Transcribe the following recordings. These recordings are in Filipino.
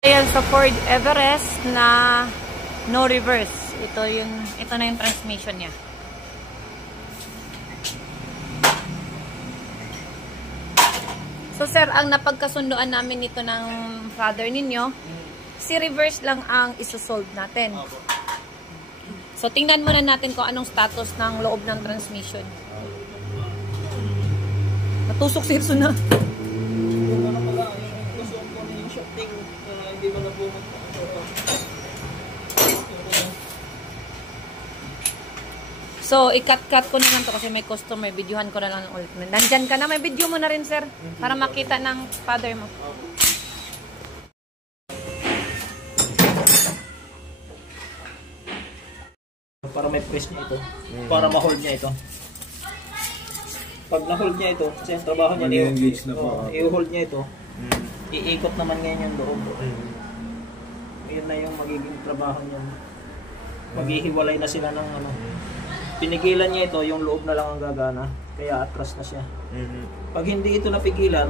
Ayan sa Ford Everest na no reverse. Ito na yung transmission niya. So sir, ang napagkasunduan namin nito ng father ninyo, si reverse lang ang isosolve natin. So tingnan muna natin kung anong status ng loob ng transmission. Natusok si Hirso na. So, i-cut-cut ko na lang to kasi may customer. Videohan ko na lang ulit. Nandyan ka na. May video mo na rin, sir. Para makita ng father mo. Para may press niya ito. Para ma-hold niya ito. Pag na-hold niya ito, kasi ang trabaho niya, i-hold niya ito. Iikot naman ngayon yung loob. Yun na yung magiging trabaho niya. Maghihiwalay na sila ng ano. Pinigilan niya ito, yung loob na lang ang gagana. Kaya atras na siya. Pag hindi ito napigilan,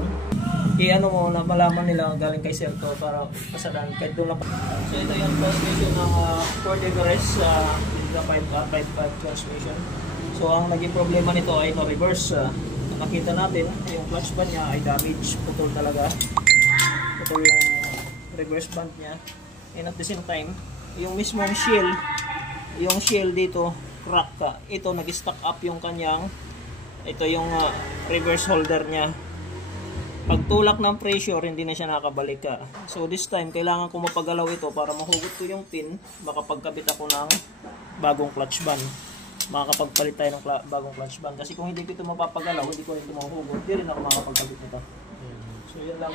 i-ano mo na malaman nila galing kay Sir to para pasadaan. Kahit doon lang. So ito yung transmission ng Ford Everest with the 555 transmission. So ang naging problema nito ay no reverse. Nakita natin, yung clutch band niya ay damage. Putol talaga. Putol yung reverse band niya. And at the same time, yung mismong shield, yung shield dito, crack ka. Ito, nag-stack up yung kanyang, ito yung reverse holder niya. Pag tulak ng pressure, hindi na siya nakabalik ka. So this time, kailangan ko mapagalaw ito para mahugot ko yung pin, makapagkabit ako ng bagong clutch band. Makakapagpalit tayo ng bagong clutch band. Kasi kung hindi ko ito mapapagalaw, hindi ko rin ito mahugot, hindi rin ako makapagkabit nito. So yan lang.